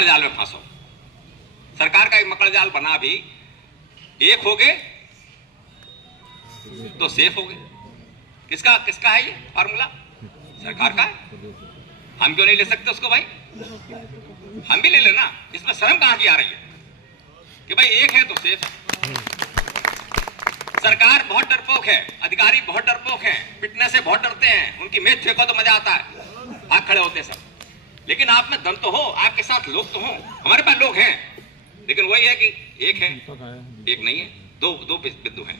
मकड़ जाल में फंसो। सरकार का एक मकड़ जाल बना भी, एक हो गए तो सेफ हो गए। किसका किसका है ये फार्मूला? सरकार का है। हम क्यों नहीं ले सकते उसको भाई? हम भी ले लेना। इसमें शर्म कहां की आ रही है कि भाई एक है तो सेफ है। सरकार बहुत डरपोक है, अधिकारी बहुत डरपोक हैं, पिटने से बहुत डरते हैं। उनकी मेज फेंको तो मजा आता है, भाग खड़े होते सब। लेकिन आप में दम तो हो, आपके साथ लोग तो हो। हमारे पास लोग हैं, लेकिन वही है कि एक है, एक नहीं है, दो बिंदु हैं।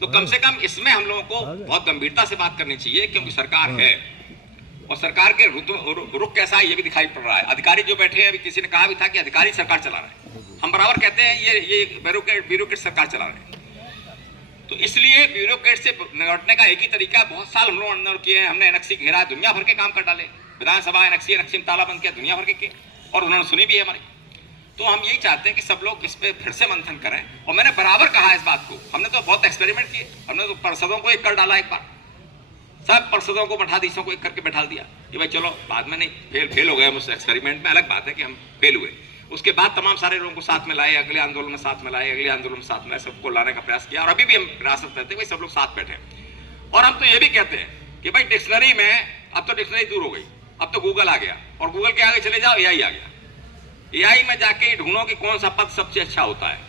तो कम से कम इसमें हम लोगों को बहुत गंभीरता से बात करनी चाहिए, क्योंकि सरकार है और सरकार के रुख कैसा है ये भी दिखाई पड़ रहा है। अधिकारी जो बैठे हैं, अभी किसी ने कहा भी था कि अधिकारी सरकार चला रहे हैं। हम बराबर कहते हैं ये ब्यूरोक्रेट सरकार चला रहे हैं। तो इसलिए ब्यूरोक्रेट से निपटने का एक ही तरीका, बहुत साल हम लोग अंदर किए हैं। हमने एनएक्सी घेरा, दुनिया भर के काम कर डाले, विधानसभा एनएक्सी में ताला बंद किया, दुनिया भर के किए, और उन्होंने सुनी भी है हमारी। तो हम यही चाहते हैं कि सब लोग इस पे फिर से मंथन करें। और मैंने बराबर कहा इस बात को, हमने तो बहुत एक्सपेरिमेंट किए। हमने तो पार्षदों को एक कर डाला, एक बार सब पार्षदों को मठाधीशों को एक करके बैठा दिया कि भाई चलो, बाद में नहीं फेल हो गए हम उस एक्सपेरिमेंट में, अलग बात है कि हम फेल हुए। उसके बाद तमाम सारे लोगों को साथ में लाए, अगले आंदोलन में साथ में लाए, अगले आंदोलन में साथ में सबको लाने का प्रयास किया। और अभी भी हम प्रयास करते हैं भाई सब लोग साथ बैठे। और हम तो ये भी कहते हैं कि भाई डिक्शनरी में, अब तो डिक्शनरी दूर हो गई, अब तो गूगल आ गया, और गूगल के आगे चले जाओ एआई आ गया। एआई में जाके ढूंढो कि कौन सा पद सबसे अच्छा होता है,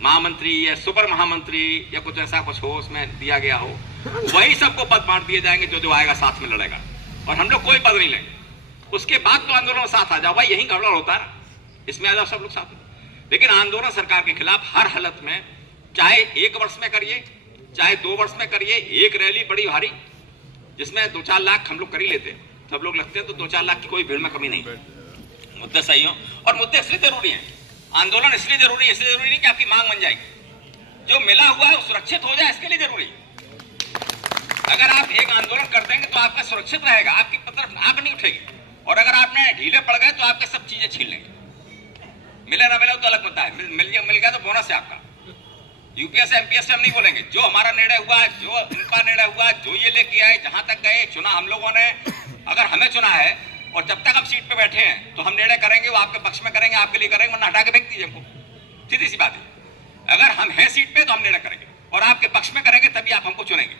महामंत्री या सुपर महामंत्री या कुछ ऐसा कुछ हो, उसमें दिया गया हो, वही सबको पद बांट दिए जाएंगे जो आएगा साथ में लड़ेगा। और हम लोग कोई पद नहीं लेंगे। उसके बाद तो आंदोलन में साथ आ जाओ भाई, यही गड़बड़ होता है, इसमें आ जाओ सब लोग साथ में। लेकिन आंदोलन सरकार के खिलाफ हर हालत में, चाहे 1 वर्ष में करिए, चाहे 2 वर्ष में करिए, एक रैली बड़ी भारी जिसमें 2-4 लाख हम लोग कर ही लेते, सब लोग लगते हैं, तो 2-4 लाख की कोई भीड़ में कमी नहीं। मुद्दे सही हो, और मुद्दे इसलिए जरूरी है, आंदोलन इसलिए जरूरी नहीं कि आपकी मांग बन जाएगी, जो मिला हुआ है वो सुरक्षित हो जाए, इसके लिए जरूरी। अगर आप एक आंदोलन कर देंगे तो आपका सुरक्षित रहेगा, आपकी तरफ आंख नहीं उठेगी। और अगर आपने ढीले पड़ गए तो आपके सब चीजें छीन लेंगे। मिले ना मिले तो अलग मुद्दा है, मिल गया तो बोनस है आपका। यूपीएस एमपीएस से हम नहीं बोलेंगे, जो हमारा निर्णय हुआ, जो उनका निर्णय हुआ, जो ये लेके आए, जहां तक गए, चुना हम लोगों ने। अगर हमें चुना है और जब तक हम सीट पे बैठे हैं तो हम निर्णय करेंगे, वो आपके पक्ष में करेंगे, आपके लिए करेंगे, वरना हटा के फेंक दीजिए हमको। सीधी सी बात है। अगर हम हैं सीट पे तो हम निर्णय करेंगे और आपके पक्ष में करेंगे, तभी आप हमको चुनेंगे।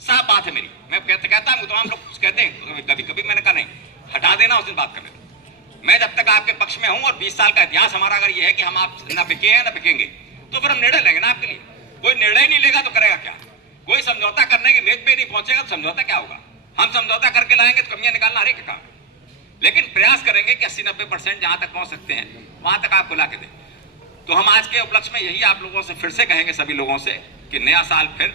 साफ बात है मेरी। मैं कहता हूं, तमाम लोग कुछ कहते हैं, कभी कभी मैंने कहा नहीं, हटा देना, उस दिन बात कर लेना। मैं जब तक आपके पक्ष में हूं, और 20 साल का इतिहास हमारा अगर ये है कि हम आप न बिके हैं न बिकेंगे, तो फिर हम निर्णय लेंगे ना आपके लिए। कोई निर्णय नहीं लेगा तो करेगा क्या? कोई समझौता करने की मेज पे नहीं पहुंचेगा तो समझौता क्या होगा? हम समझौता करके लाएंगे तो कमियां निकालना हर एक काम, लेकिन प्रयास करेंगे कि 80-90% जहां तक पहुंच सकते हैं वहां तक आपको ला के दें। तो हम आज के उपलक्ष्य में यही आप लोगों से फिर से कहेंगे, सभी लोगों से, कि नया साल फिर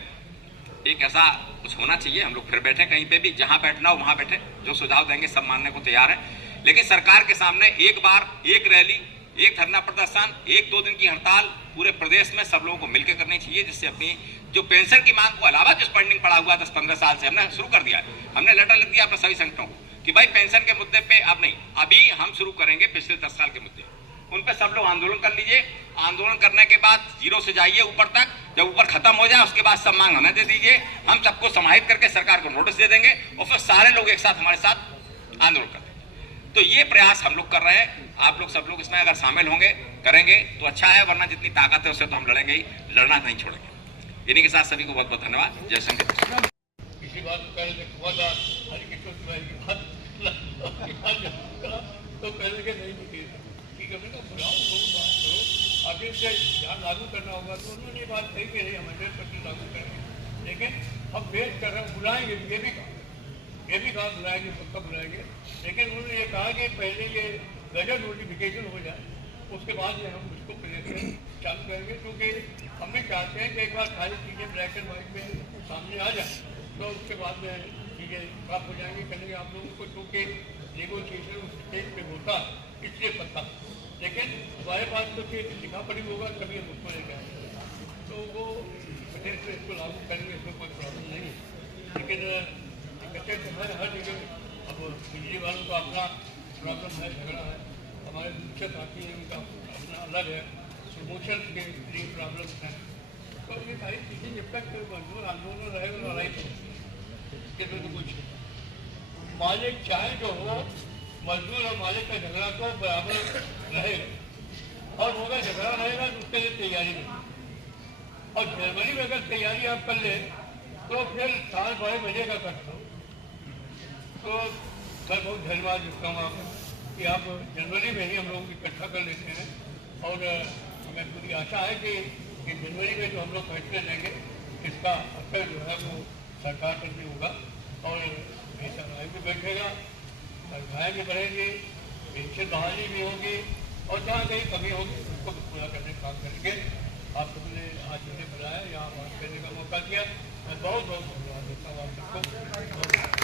एक ऐसा कुछ होना चाहिए, हम लोग फिर बैठे कहीं पे भी, जहां बैठना हो वहां बैठे, जो सुझाव देंगे सब मानने को तैयार है। लेकिन सरकार के सामने एक बार एक रैली, एक धरना प्रदर्शन, 1-2 दिन की हड़ताल पूरे प्रदेश में सब लोगों को मिलकर करनी चाहिए, जिससे अपनी जो पेंशन की मांग को अलावा जो पेंडिंग पड़ा हुआ 10-15 साल से हमने शुरू कर दिया है। हमने लेटर लिख दिया अपने सभी संगठनों को कि भाई पेंशन के मुद्दे पे अब नहीं, अभी हम शुरू करेंगे पिछले 10 साल के मुद्दे, उन पे सब लोग आंदोलन कर लीजिए। आंदोलन करने के बाद 0 से जाइए ऊपर तक, जब ऊपर खत्म हो जाए उसके बाद सब मांग हमें दे दीजिए, हम सबको समाहित करके सरकार को नोटिस दे देंगे और फिर सारे लोग एक साथ हमारे साथ आंदोलन कर देंगे। तो ये प्रयास हम लोग कर रहे हैं। आप लोग सब लोग इसमें अगर शामिल होंगे, करेंगे तो अच्छा है, वरना जितनी ताकत है उससे तो हम लड़ेंगे ही, लड़ना नहीं छोड़ेंगे। इन्हीं के साथ सभी को बहुत बहुत धन्यवाद। जय शंकर। किसी बात तो पहले के नहीं दिखी, ठीक है, मैंने बुलाओ, लोग बात करो, आगे से ध्यान लागू करना होगा। तो उन्होंने ये बात कही कि नहीं, हम 100% लागू करेंगे, लेकिन हम वेट कर रहे हैं, बुलाएंगे, ये भी कहा बुलाएंगे, पक्का बुलाएंगे। लेकिन उन्होंने ये कहा कि पहले ये गजट नोटिफिकेशन हो जाए, उसके बाद में हम उसको चालू करेंगे, क्योंकि हम भी चाहते हैं कि एक बार सारी चीज़ें ब्लैक एंड वाइट में सामने आ जाए, तो उसके बाद में चीज़ें प्राप्त हो जाएंगी। करेंगे आप लोगों को, क्योंकि नेगोशिएशन उस स्टेज पे होता है, इसलिए पता। लेकिन हमारे पास तो लिखा पड़ी होगा, कभी हम उसको लेकर आएंगे, तो वो बजट से इसको लागू करेंगे, इसमें कोई प्रॉब्लम नहीं है। लेकिन बजट हर जगह, अब बिजली वालों का अपना प्रॉब्लम है, झगड़ा है, हमारे दूसरे साथी हैं उनका अपना अलग है, प्रमोशन के लिए प्रॉब्लम है। तो ये सारी चीज़ें जब तक मजबूर आंदोलन रहेगा, लड़ाई तो इसके तो कुछ मालिक चाहे जो हो, मजदूर और मालिक का झगड़ा तो बराबर रहेगा, और होगा झगड़ा रहेगा तो उसके लिए तैयारी नहीं। और जर्मनी में अगर तैयारी आप कर ले तो फिर साल बड़े मजे का करता हूँ। तो मैं बहुत धन्यवाद देता हूँ आपको कि आप जनवरी में ही हम लोग इकट्ठा कर लेते हैं, और हमें पूरी आशा है कि जनवरी में जो हम लोग फैसले लेंगे इसका असर जो है वो सरकार पर भी होगा, और सरकार भी बैठेगा, तनख्वाहें भी बढ़ेंगी, पेंशन बहाली भी होगी, और जहाँ कहीं कमी होगी उसको भी पूरा करने का काम करेंगे। आप सबने आज मुझे बुलाया, यहाँ बात करने का मौका दिया, मैं बहुत बहुत धन्यवाद देता हूँ आप सबको।